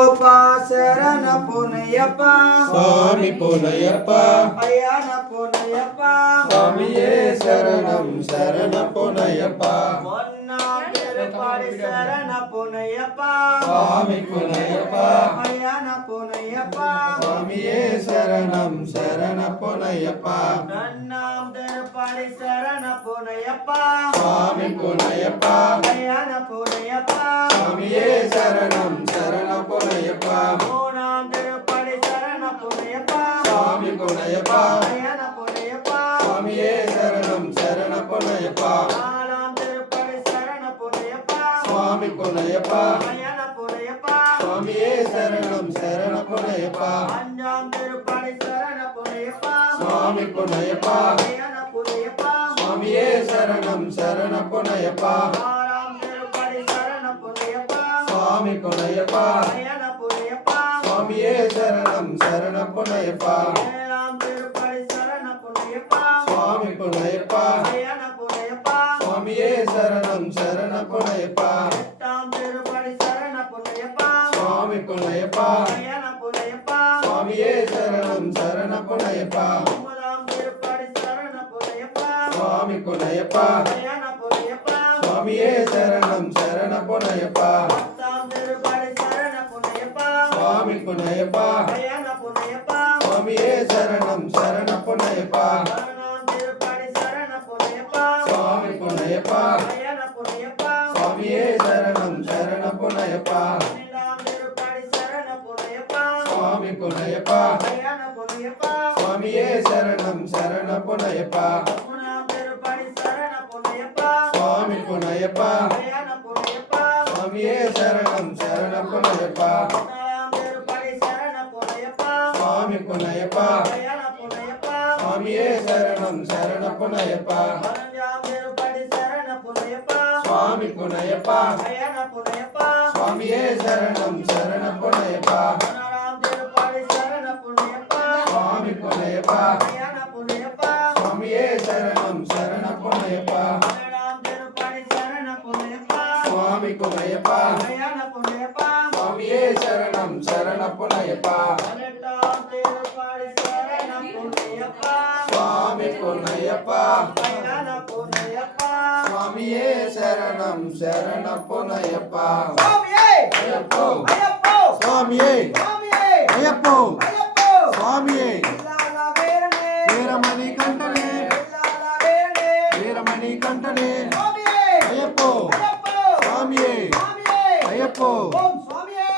சரண பொன்னையப்பா சுவாமி பொன்னையப்பா ஐயான பொன்னையப்பா சுவாமியே சரணம் சரண பொன்னையப்பா பொன்னாம் திருப்பாடி சரண பொன்னையப்பா சுவாமி பொன்னையப்பா ஐயான பொன்னையப்பா சுவாமியே சரணம் சரண பொன்னையப்பா நன்னாம் திருப்பாடி சரண பொன்னையப்பா சுவாமி பொன்னையப்பா ஐயான பொன்னையப்பா சுவாமியே சரணம் சரண பொன்னையப்பா மூணாம் திருப்பாடி சரண பொன்னையப்பா சுவாமி பொன்னையப்பா ஐயான பொன்னையப்பா சுவாமியே சரணம் சரண பொன்னையப்பா நாலாம் திருப்பாடி சரண பொன்னையப்பா சுவாமி பொன்னையப்பா ஐயான பொன்னையப்பா சுவாமியே சரணம் சரண பொன்னையப்பா அஞ்சாம் திருப்பாடி சரண பொன்னையப்பா சுவாமி பொன்னையப்பா ஐயான பொன்னையப்பா சுவாமியே சரணம் சரண பொன்னையப்பா ஆறாம் திருப்பாடி சரண பொன்னையப்பா சுவாமி பொன்னையப்பா ஐயான பொன்னையப்பா சுவாமியே சரணம் சரண பொன்னையப்பா ஏழாம் திருப்பாடி சரண பொன்னையப்பா சுவாமி பொன்னையப்பா ஐயான பொன்னையப்பா சுவாமியே சரணம் சரண பொன்னையப்பா எட்டாம் திருப்பாடி சரண பொன்னையப்பா சுவாமி பொன்னையப்பா ஐயான பொன்னையப்பா சுவாமியே சரணம் சரண பொன்னையப்பா ஒன்பதாம் திருப்பாடி சரண பொன்னையப்பா சுவாமி பொன்னையப்பா ஐயான பொன்னையப்பா சுவாமியே சரணம் சரண பொன்னையப்பா பத்தாம் திருப்பாடி சரண பொன்னையப்பா சுவாமி பொன்னையப்பா ஐயான பொன்னையப்பா சுவாமியே சரணம் சரண பொன்னையப்பா பதினொன்றாம் திருப்பாடி சரண பொன்னையப்பா சுவாமி பொன்னையப்பா ஐயான பொன்னையப்பா சுவாமியே சரணம் சரண பொன்னையப்பா பன்னிரண்டாம் திருப்பாடி சரண பொன்னையப்பா சுவாமி பொன்னையப்பா ஐயான பொன்னையப்பா சுவாமியே சரணம் சரண பொன்னையப்பா மூணாம் திருப்பாடி சரண பொன்னையப்பா சுவாமி பொன்னையப்பா ஐயான பொன்னையப்பா சுவாமியே சரணம் சரண பொன்னையப்பா நாலாம் திருப்பாடி சரண பொன்னையப்பா சுவாமி பொன்னையப்பா ஐயான பொன்னையப்பா சுவாமியே சரணம் சரண பொன்னையப்பா பதினஞ்சாம் திருப்பாடி சரண பொன்னையப்பா சுவாமி பொன்னையப்பா ஐயான பொன்னையப்பா சுவாமியே சரணம் சரண பொன்னையப்பா பதினாறாம் திருப்பாடி சரண பொன்னையப்பா சுவாமி பொன்னையப்பா ஐயான பொன்னையப்பா சுவாமியே சரணம் சரண பொன்னையப்பா பதினேழாம் திருப்பாடி சரண பொன்னையப்பா சுவாமி பொன்னையப்பா ஐயான பொன்னையப்பா சுவாமியே சரணம் சரண பொன்னையப்பா பதினெட்டாம் திருப்பாடி சரண பொன்னையப்பா சுவாமி பொன்னையப்பா ஐயான பொன்னையப்பா சுவாமியே சரணம் சரண பொன்னையப்பா சுவாமியே ஐயப்போ ஐயப்போ சுவாமியே சுவாமியே ஐயப்போ ஐயப்போ சுவாமியே இல்லாத வேறனே வீரமணி கண்டனே இல்லாத வேறனே வீரமணி கண்டனே சுவாமியே ஐயப்போ ஐயப்போ சுவாமியே சுவாமியே ஐயப்போ ஓம் சுவாமியே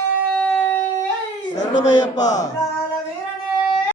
சரணமையப்பா இல்லாத